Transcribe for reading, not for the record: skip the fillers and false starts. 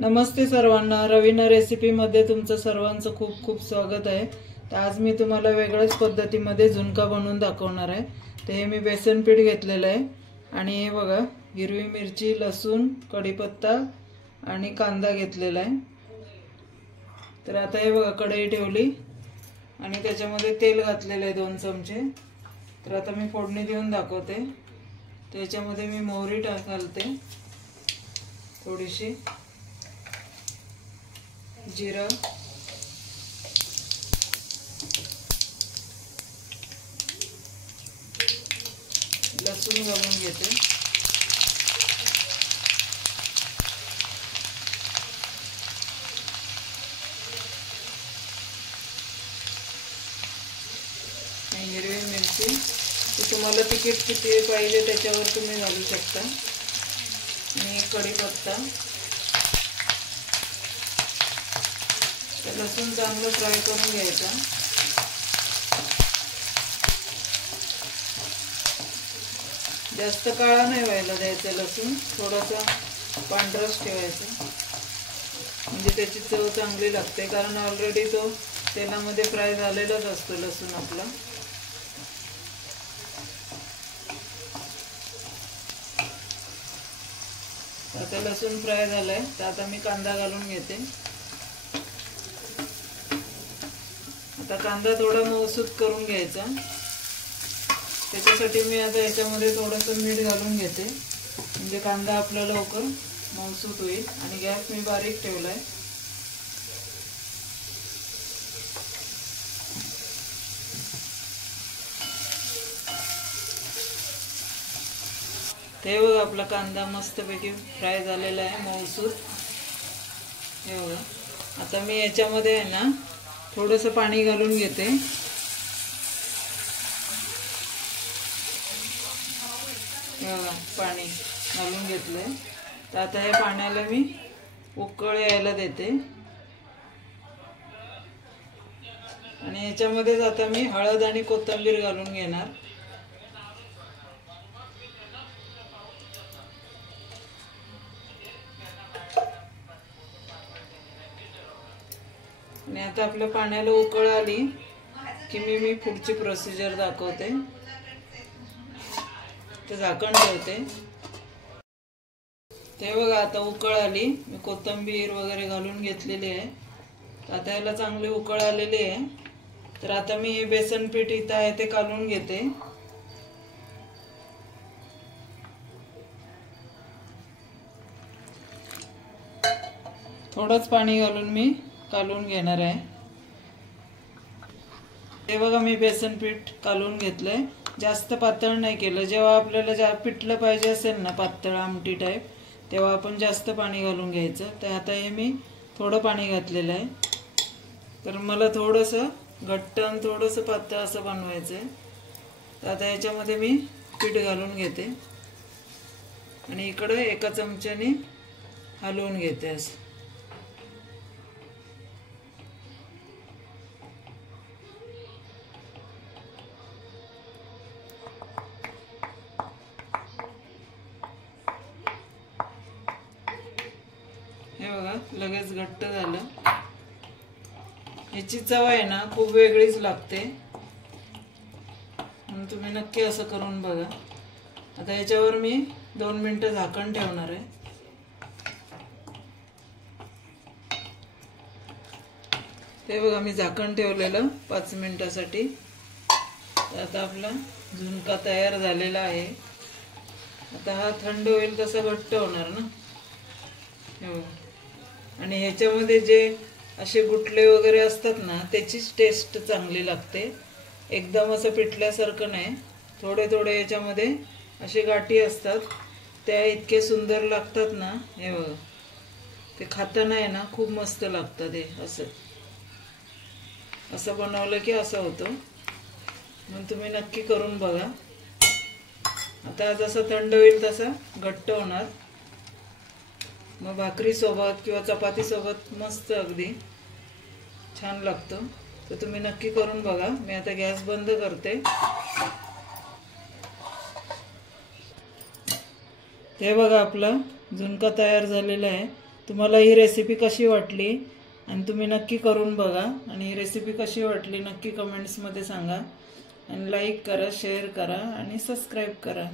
नमस्ते सर्वांना, रवीना रेसिपीमध्ये तुमचं सर्वांचं खूप खूप स्वागत आहे। तर आज मी तुम्हाला वेगळ्याच पद्धतीमध्ये झुणका बनवून दाखवणार आहे। तर हे मी बेसन पीठ घेतलेलं आहे आणि हे बघा हिरवी मिरची, लसूण, कढीपत्ता आणि कांदा घेतलेला आहे। तर आता हे बघा कढई ठेवली आणि त्याच्यामध्ये तेल घातलेलं आहे 2 चमचे। तर आता मी फोडणी देऊन दाखवते। त्याच्यामध्ये मी मोहरी घालते, थोडीशी जीरा, लसूण घालून घेते, हिरवी मिरची तुम्हाला तिखट किती पाहिजे त्याच्यावर तुम्ही घालू शकता, आणि कढीपत्ता। लसूण चांगलं फ्राय करून घ्यायचा। जास्त काळा नाही व्हायला द्यायचा लसूण, थोडासा पांढराच ठेवायचा, म्हणजे त्याची चव चांगली लागते, कारण ऑलरेडी तो तेलामध्ये फ्राय झालेलाच असतो लसूण आपला। आता लसूण फ्राय झालाय, तर आता मी कांदा घालून घेते। आता कांदा थोडा मऊसूत करून घ्यायचा, त्याच्यासाठी मी आता याच्यामध्ये थोडंसं मीठ घालून घेते, म्हणजे कांदा आपला लवकर मऊसूत होईल। आणि गॅस मी बारीक ठेवलाय। ते बघा आपला कांदा मस्तपैकी फ्राय झालेला आहे, मऊसूत। हे बघा आता मी याच्यामध्ये आहे ना थोडंसं पाणी घालून घेते। पाणी घालून घेतलंय, तर आता या पाण्याला मी उकळ यायला देते, आणि याच्यामध्येच आता मी हळद आणि कोथिंबीर घालून घेणार। आणि आता आपल्या पाण्याला उकळ आली की मी पुढची प्रोसिजर दाखवते। तर झाकण ठेवते। ते बघा आता उकळ आली, मी कोथिंबीर वगैरे घालून घेतलेली आहे। आता याला चांगली उकळ आलेली आहे, तर आता मी हे बेसन पीठ इथं आहे ते कालून घेते। थोडंच पाणी घालून मी कालून घेणार आहे। हे बघा मी बेसन पीठ कालून घेतलंय, जास्त पातळ नाही केलं। जेव्हा आपल्याला पिठलं पाहिजे असेल ना पातळ आमटी टाईप, तेव्हा आपण जास्त पाणी घालून घ्यायचं। तर आता हे मी थोडं पाणी घातलेलं आहे, तर मला थोडंसं घट्ट आणि थोडंसं पातळ असं बनवायचं आहे। तर आता याच्यामध्ये मी पीठ घालून घेते आणि इकडे एका चमच्याने हलवून घेते असं। हे बघा लगेच घट्ट झालं। याची चव आहे ना खूप वेगळीच लागते, म्हणून तुम्ही नक्की असं करून बघा। आता याच्यावर मी 2 मिनिटं झाकण ठेवणार आहे। ते बघा मी झाकण ठेवलेलं 5 मिनिटासाठी। आता आपला झुणका तयार झालेला आहे। आता हा थंड होईल तसा घट्ट होणार ना, हे बघा। आणि ह्याच्यामध्ये जे असे गुटले वगैरे असतात ना, त्याचीच टेस्ट चांगली लागते, एकदम असं पिठल्यासारखं नाही। थोडे थोडे याच्यामध्ये असे गाठी असतात, त्या इतके सुंदर लागतात ना। हे बघा ते खाताना आहे ना खूप मस्त लागतं ते। असं बनवलं की असं होतं, म्हणून तुम्ही नक्की करून बघा। आता जसं थंड होईल तसा घट्ट होणार, मग भाकरी सोबत किंवा चपाती सोबत मस्त अगदी छान लागतं। तर तुम्ही नक्की करून बघा। मी आता गॅस बंद करते। हे बघा आपला झुणका तयार झालेला आहे। तुम्हाला ही रेसिपी कशी वाटली आणि तुम्ही नक्की करून बघा आणि ही रेसिपी कशी वाटली नक्की कमेंट्समध्ये सांगा आणि लाईक करा, शेअर करा आणि सबस्क्राईब करा.